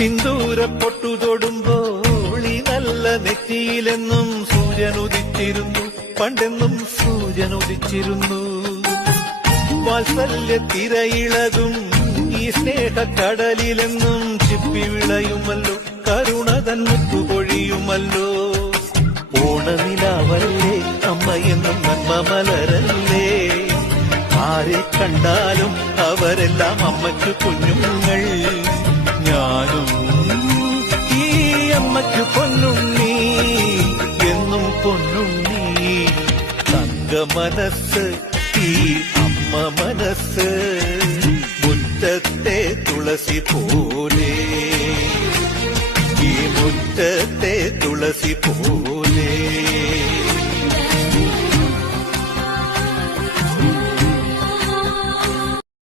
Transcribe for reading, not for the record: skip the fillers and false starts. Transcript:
സിന്ദൂര പൊട്ടു തൊടുമ്പോൾ ഈ നല്ല നെറ്റിയിലെന്നും സൂര്യനുദിച്ചിരുന്നു, പണ്ടെന്നും സൂര്യനുദിച്ചിരുന്നു. വാത്സല്യ തിരയിളകും ഈ സ്നേഹക്കടലിലെന്നും ചിപ്പി വിളയുമല്ലോ, കരുണതൻ മുത്തുപൊഴിയുമല്ലോ. ഓണനിലാവല്ലേ അമ്മയെന്നും നന്മ മലരല്ലേ, ആരെ കണ്ടാലും അവരെല്ലാം അമ്മയ്ക്ക് കുഞ്ഞുങ്ങൾ. ഞാനും ഈ അമ്മയ്ക്ക് പൊന്നുണ്ണി, എന്നും പൊന്നുണ്ണി. തങ്ക മനസ്സ് ഈ അമ്മ മനസ്സ്, മുറ്റത്തെ തുളസി പോലെ.